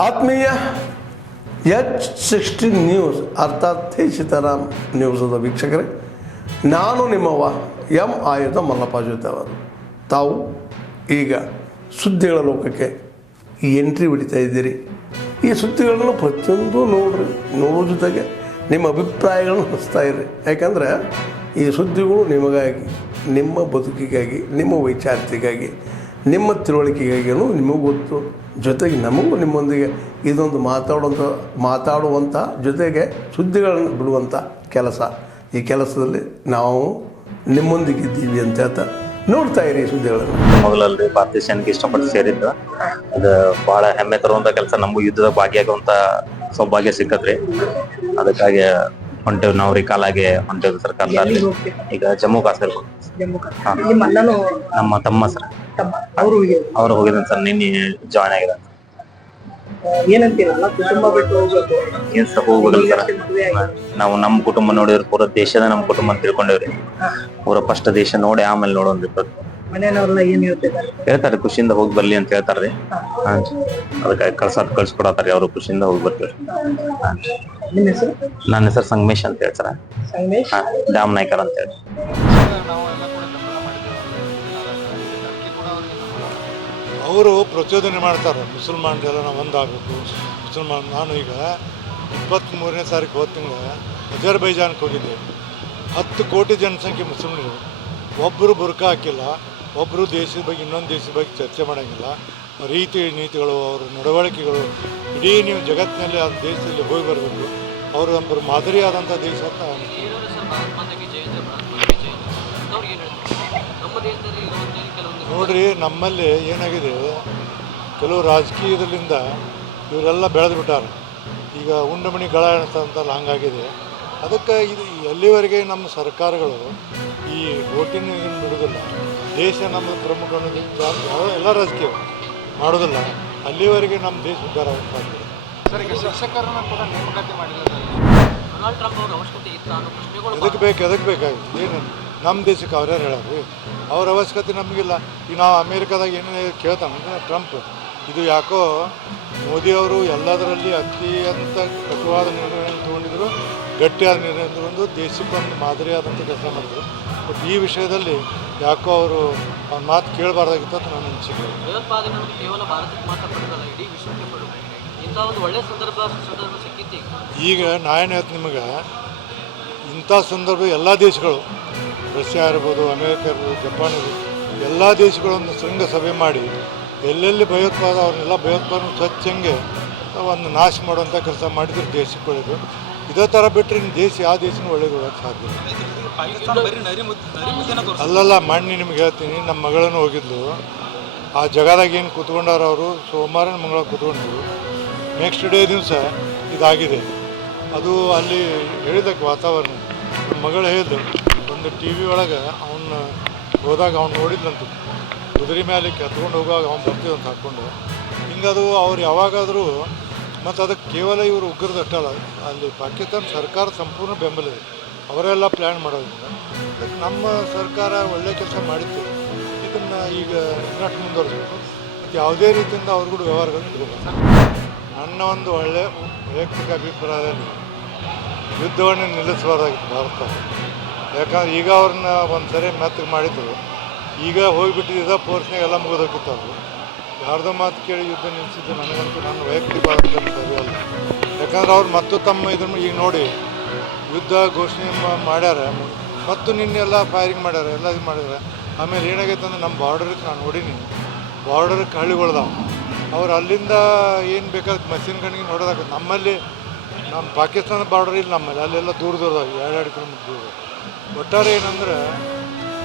ಆತ್ಮೀಯ H16 news ಅರ್ಥಾತ್ ತಿ ಸೀತಾರಾಮ್ ನ್ಯೂಸದ ವೀಕ್ಷಕರೇ, ನಾನು ನಿಮ್ಮವ ಎಂ ಆಯುಧ ಮಲ್ಲಪ್ಪ ಜೊತೆ ಅವರು. ತಾವು ಈಗ ಸುದ್ದಿಗಳ ಲೋಕಕ್ಕೆ ಎಂಟ್ರಿ ಹೊಡಿತಾ ಇದ್ದೀರಿ. ಈ ಸುದ್ದಿಗಳನ್ನು ಪ್ರತಿಯೊಂದು ನೋಡೋ ಜೊತೆಗೆ ನಿಮ್ಮ ಅಭಿಪ್ರಾಯಗಳನ್ನು ಹಂಚ್ತಾ ಇರ್ರಿ. ಯಾಕಂದರೆ ಈ ಸುದ್ದಿಗಳು ನಿಮಗಾಗಿ, ನಿಮ್ಮ ಬದುಕಿಗಾಗಿ, ನಿಮ್ಮ ವೈಚಾರಿಕೆಗಾಗಿ, ನಿಮ್ಮ ತಿಳುವಳಿಕೆಗಾಗಿಯೂ ನಿಮಗೂ ಗೊತ್ತು. ಜೊತೆಗೆ ನಮಗೂ ನಿಮ್ಮೊಂದಿಗೆ ಇದೊಂದು ಮಾತಾಡುವಂಥ ಜೊತೆಗೆ ಸುದ್ದಿಗಳನ್ನು ಬಿಡುವಂಥ ಕೆಲಸ. ಈ ಕೆಲಸದಲ್ಲಿ ನಾವು ನಿಮ್ಮೊಂದಿಗಿದ್ದೀವಿ ಅಂತ ಹೇಳ್ತಾ ನೋಡ್ತಾ ಇರಿ ಸುದ್ದಿಗಳನ್ನು. ಮೊದಲಲ್ಲಿ ಭಾರತೀಯ ಸೈನ್ಯಕ್ಕೆ ಇಷ್ಟಪಟ್ಟು ಸೇರಿದ್ದು ಅದು ಬಹಳ ಹೆಮ್ಮೆ ತರುವಂತ ಕೆಲಸ. ನಮಗೂ ಯುದ್ಧದ ಭಾಗಿಯಾಗುವಂತ ಸೌಭಾಗ್ಯ ಸಿಕ್ಕತ್ರಿ. ಅದಕ್ಕಾಗಿ ಹೊಂಟೇವ್ ನಾವು ಕಾಲಾಗೆ ಹೊಂಟೇವ್ ಸರ್ಕಾರದಲ್ಲಿ. ಈಗ ಜಮ್ಮು ಕಾಶ್ಮೀರ ನಮ್ಮ ತಮ್ಮ ಸರ್ ಅವ್ರು ಹೋಗಿದ್ದಾನೆ ಸರ್, ನಿನ್ನೆ ಜಾಯ್ನ್ ಆಗಿದ್ದಾನೆ. ಏನ್ ಸರ್ ಹೋಗ್ಬೇಕಲ್ಲ ಸರ್, ನಾವು ನಮ್ಮ ಕುಟುಂಬ ನೋಡಿದ್ರೆ ಪೂರ ದೇಶದ ನಮ್ಮ ಕುಟುಂಬ ಅಂತ ತಿಳ್ಕೊಂಡೇವ್ರಿ. ಪೂರ ಫಸ್ಟ್ ದೇಶ ನೋಡಿ ಆಮೇಲೆ ನೋಡೋದಿರ್ತದೆ. ಹೇಳ್ತಾರೆ ಖುಷಿಯಿಂದ ಹೋಗಿ ಬರ್ಲಿ ಅಂತ ಹೇಳ್ತಾರ್ರಿ. ಅದಕ್ಕಾಗಿ ಕಳ್ಸಿಕೊಡತಾರ್ರಿ. ಅವರು ಖುಷಿಯಿಂದ ಹೋಗಿ ಬರ್ತೀವ್ರಿ. ನನ್ನ ಹೆಸರು ಸಂಗಮೇಶ್ ಅಂತ ಹೇಳಿ ಸರ್, ಡ್ಯಾಮ್ ನಾಯ್ಕರ್ ಅಂತ ಹೇಳಿ. ಅವರು ಪ್ರಚೋದನೆ ಮಾಡ್ತಾರೆ, ಮುಸಲ್ಮಾನರೆಲ್ಲ ನಾವು ಒಂದಾಗಬೇಕು. ನಾನು ಈಗ 23ನೇ ತಾರೀಕು ಹೋದ ತಿಂಗಳ ಅಜರ್ಬೈಜಾನ್ಗೆ ಹೋಗಿದ್ದೆ. 10 ಕೋಟಿ ಜನಸಂಖ್ಯೆ ಮುಸಲ್ಮಾನರು. ಒಬ್ಬರು ಬುರ್ಕ ಹಾಕಿಲ್ಲ, ಒಬ್ಬರು ದೇಶದ ಬಗ್ಗೆ ಇನ್ನೊಂದು ದೇಶದ ಬಗ್ಗೆ ಚರ್ಚೆ ಮಾಡೋಂಗಿಲ್ಲ. ರೀತಿ ನೀತಿಗಳು, ಅವರ ನಡವಳಿಕೆಗಳು ಇಡೀ ನೀವು ಜಗತ್ತಿನಲ್ಲಿ ಆ ದೇಶದಲ್ಲಿ ಹೋಗಿ ಬರಬೇಕು. ಅವರು ಒಬ್ಬರು ಮಾದರಿಯಾದಂಥ ದೇಶ ಅಂತ ನೋಡ್ರಿ. ನಮ್ಮಲ್ಲಿ ಏನಾಗಿದೆ, ಕೆಲವು ರಾಜಕೀಯದಲ್ಲಿಂದ ಇವರೆಲ್ಲ ಬೆಳೆದು ಬಿಟ್ಟಾರೆ. ಈಗ ಉಂಡಮಣಿ ಗಳ ಅಂತಲ್ಲ, ಹಂಗಾಗಿದೆ. ಅದಕ್ಕೆ ಇದು ಎಲ್ಲಿವರೆಗೆ ನಮ್ಮ ಸರ್ಕಾರಗಳು ಈ ಓಟಿನ ಇದನ್ನು ಬಿಡೋದಿಲ್ಲ, ದೇಶ ನಮ್ಮ ಪ್ರಮುಖ ಎಲ್ಲ ರಾಜಕೀಯ ಮಾಡೋದಿಲ್ಲ, ಅಲ್ಲಿವರೆಗೆ ನಮ್ಮ ದೇಶ ಉದ್ಧಾರ ಆಗ್ತದೆ. ಎದಕ್ಕೆ ಬೇಕಾಗಿತ್ತು? ಏನು ನಮ್ಮ ದೇಶಕ್ಕೆ ಅವ್ರ್ಯಾರು ಹೇಳೋರು? ಅವ್ರ ಅವಶ್ಯಕತೆ ನಮಗಿಲ್ಲ. ಈಗ ನಾವು ಅಮೇರಿಕಾದಾಗ ಏನೇ ಕೇಳ್ತಾನೆ ಟ್ರಂಪ್, ಇದು ಯಾಕೋ ಮೋದಿಯವರು ಎಲ್ಲದರಲ್ಲಿ ಅತ್ಯಂತ ಕಟುವಾದ ನಿರ್ಣಯ ತೊಗೊಂಡಿದ್ರು, ಗಟ್ಟಿಯಾದ ನಿರ್ಣಯ ತಗೊಂಡು ದೇಶಕ್ಕೊಂದು ಮಾದರಿಯಾದಂಥ ಕೆಲಸ ಮಾಡಿದ್ರು. ಬಟ್ ಈ ವಿಷಯದಲ್ಲಿ ಯಾಕೋ ಅವರು ಅವ್ರ ಮಾತು ಕೇಳಬಾರ್ದಾಗಿತ್ತು ಅಂತ ನನ್ನ ಅನಿಸಿಕೆ. ಈಗ ನಾನು ಹೇಳ್ತೀನಿ ನಿಮಗೆ, ಇಂಥ ಸಂದರ್ಭ ಎಲ್ಲ ದೇಶಗಳು, ರಷ್ಯಾ ಇರ್ಬೋದು, ಅಮೇರಿಕ ಇರ್ಬೋದು, ಜಪಾನ್ ಇರ್ಬೋದು, ಎಲ್ಲ ದೇಶಗಳೊಂದು ಶೃಂಗ ಸಭೆ ಮಾಡಿ ಎಲ್ಲೆಲ್ಲಿ ಭಯೋತ್ಪಾದ ಅವ್ರನ್ನೆಲ್ಲ ಭಯೋತ್ಪಾದನೆ ಸ್ವಚ್ಛಂಗೆ ಒಂದು ನಾಶ ಮಾಡುವಂಥ ಕೆಲಸ ಮಾಡಿದ್ರೆ ದೇಶಕ್ಕೆ ಒಳ್ಳೆಯದು. ಇದೇ ಥರ ಬಿಟ್ಟರೆ ಇನ್ನು ದೇಶ ಯಾವ ದೇಶನೂ ಒಳ್ಳೇದು ಹೋಗೋಕ್ಕೆ ಸಾಧ್ಯ ಅಲ್ಲಲ್ಲ. ಮಾಡಿ ನಿಮ್ಗೆ ಹೇಳ್ತೀನಿ, ನಮ್ಮ ಮಗಳನ್ನು ಹೋಗಿದ್ಲು. ಆ ಜಗದಾಗ ಏನು ಕೂತ್ಕೊಂಡಾರ ಅವರು, ಸೋಮವಾರ ಮಂಗಳವಾರ ಕೂತ್ಕೊಂಡ್ರು. ನೆಕ್ಸ್ಟ್ ಡೇ ದಿವಸ ಇದಾಗಿದೆ. ಅದು ಅಲ್ಲಿ ಹೇಳಿದಕ್ಕೆ ವಾತಾವರಣ. ನಮ್ಮ ಮಗಳು ಹೇಳಿದ್ರು, ಒಂದು ಟಿ ವಿ ಒಳಗೆ ಅವನ್ನ ಹೋದಾಗ ಅವ್ನು ನೋಡಿದ್ನಂತ, ಕುದುರೆ ಮೇಲೆ ಕೆತ್ಕೊಂಡು ಹೋಗುವಾಗ ಅವ್ನು ಬರ್ತೀವಂತ ಹಾಕ್ಕೊಂಡು. ಹಿಂಗದು ಅವ್ರು ಯಾವಾಗಾದರೂ, ಮತ್ತು ಅದಕ್ಕೆ ಕೇವಲ ಇವರು ಉಗ್ರದಷ್ಟಲ್ಲ, ಅಲ್ಲಿ ಪಾಕಿಸ್ತಾನ ಸರ್ಕಾರ ಸಂಪೂರ್ಣ ಬೆಂಬಲ ಇದೆ. ಅವರೆಲ್ಲ ಪ್ಲ್ಯಾನ್ ಮಾಡೋದ್ರಿಂದ ಅದಕ್ಕೆ ನಮ್ಮ ಸರ್ಕಾರ ಒಳ್ಳೆಯ ಕೆಲಸ ಮಾಡಿತ್ತು. ಇದನ್ನು ಈಗ ಇನ್ನಷ್ಟು ಮುಂದುವರಿಸಬೇಕು. ಮತ್ತು ಯಾವುದೇ ರೀತಿಯಿಂದ ಅವ್ರಿಗೂ ವ್ಯವಹಾರಗಳು ಇರಬೇಕು. ನನ್ನ ಒಂದು ಒಳ್ಳೆಯ ವೈಯಕ್ತಿಕ ಅಭಿಪ್ರಾಯದಲ್ಲಿ ಯುದ್ಧವನ್ನು ನಿಲ್ಲಿಸಬಾರ್ದಾಗಿತ್ತು ಭಾರತ. ಯಾಕಂದ್ರೆ ಈಗ ಅವ್ರನ್ನ ಒಂದು ಸರಿ ಮೆತ್ತಗೆ ಮಾಡಿದ್ದು, ಈಗ ಹೋಗಿಬಿಟ್ಟಿದ್ದ ಫೋರ್ಸ್ನಾಗ ಎಲ್ಲ ಮುಗಿದೋಗಿತ್ತು. ಅವರು ಯಾರ್ದೋ ಮಾತು ಕೇಳಿ ಯುದ್ಧ ನಿಲ್ಲಿಸಿದ್ದು ನನಗಂತೂ ನನ್ನ ವೈಯಕ್ತಿಕವಾದಂಥ ಸರಿಯಲ್ಲ. ಯಾಕಂದ್ರೆ ಅವ್ರು ಮತ್ತು ತಮ್ಮ ಇದನ್ನು ಈಗ ನೋಡಿ ಯುದ್ಧ ಘೋಷಣೆ ಮಾಡ್ಯಾರ, ಮತ್ತು ನಿನ್ನೆಲ್ಲ ಫೈರಿಂಗ್ ಮಾಡ್ಯಾರ, ಎಲ್ಲ ಇದು ಮಾಡಿದಾರೆ. ಆಮೇಲೆ ಏನಾಗೈತೆ ಅಂದ್ರೆ ನಮ್ಮ ಬಾರ್ಡರ್ಗೆ ನಾನು ನೋಡೀನಿ, ಬಾರ್ಡರ್ಗೆ ಹಳ್ಳಿಗಳ್ದಾವ. ಅವ್ರು ಅಲ್ಲಿಂದ ಏನು ಬೇಕಾದ ಮಷಿನ್ ಗಣ್ಣಿಗೆ ನೋಡೋದಾಗತ್ತೆ. ನಮ್ಮಲ್ಲಿ ನಮ್ಮ ಪಾಕಿಸ್ತಾನ ಬಾರ್ಡರ್ ಇಲ್ಲ, ನಮ್ಮಲ್ಲಿ ಅಲ್ಲೆಲ್ಲ ದೂರದವ್ರದಾಗ 2-2 ಕಿಲೋಮೀಟ್ರ್ ದೂರ. ಒಟ್ಟಾರೆ ಏನಂದ್ರೆ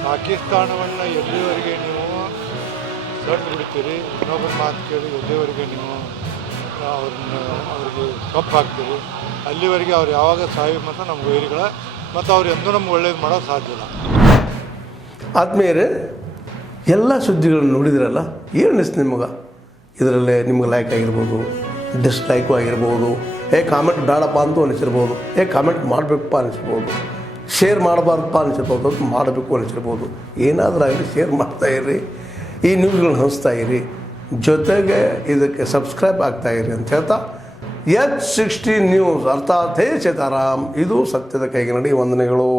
ಪಾಕಿಸ್ತಾನವನ್ನು ಎಲ್ಲಿವರೆಗೆ ನೀವು ಸಡ್ಡು ಬಿಡ್ತೀರಿ, ಇನ್ನೊಬ್ಬರ ಮಾತು ಕೇಳಿ ಎಲ್ಲಿವರೆಗೆ ನೀವು ಅವ್ರಿಗೆ ಕಪ್ಪು ಹಾಕ್ತೀರಿ, ಅಲ್ಲಿವರೆಗೆ ಅವ್ರು ಯಾವಾಗ ಸಾಯಿ ಮತ್ತು ನಮ್ಮ ವೈರಿಗಳ, ಮತ್ತು ಅವ್ರು ಎಂದೂ ನಮ್ಗೆ ಒಳ್ಳೇದು ಮಾಡೋದು ಸಾಧ್ಯ ಇಲ್ಲ. ಆದ್ಮೇಲೆ ಎಲ್ಲ ಸುದ್ದಿಗಳನ್ನು ನೋಡಿದ್ರಲ್ಲ, ಏನು ಅನಿಸ್ತು ನಿಮಗೆ? ಇದರಲ್ಲೇ ನಿಮ್ಗೆ ಲೈಕ್ ಆಗಿರ್ಬೋದು, ಡಿಸ್ಲೈಕು ಆಗಿರ್ಬೋದು, ಕಾಮೆಂಟ್ ಬೇಡಪ್ಪ ಅಂತೂ ಅನಿಸಿರ್ಬೋದು, ಕಾಮೆಂಟ್ ಮಾಡಬೇಕಪ್ಪ ಅನಿಸ್ಬೋದು, ಶೇರ್ ಮಾಡಬಾರ್ದಪ್ಪ ಅನಿಸಿರ್ಬೋದು, ಮಾಡಬೇಕು ಅನಿಸಿರ್ಬೋದು. ಏನಾದರೂ ಆಗಲಿ ಶೇರ್ ಮಾಡ್ತಾಯಿರ್ರಿ, ಈ ನ್ಯೂಸ್ಗಳನ್ನ ಹಂಚ್ತಾ ಇರಿ. ಜೊತೆಗೆ ಇದಕ್ಕೆ ಸಬ್ಸ್ಕ್ರೈಬ್ ಆಗ್ತಾಯಿರಿ ಅಂತ ಹೇಳ್ತಾ H16 ನ್ಯೂಸ್ ಅರ್ಥಾತ್ ಹೇ ಸೀತಾರಾಮ್, ಇದು ಸತ್ಯದ ಕೈಗೆ ನಡಿ. ವಂದನೆಗಳು.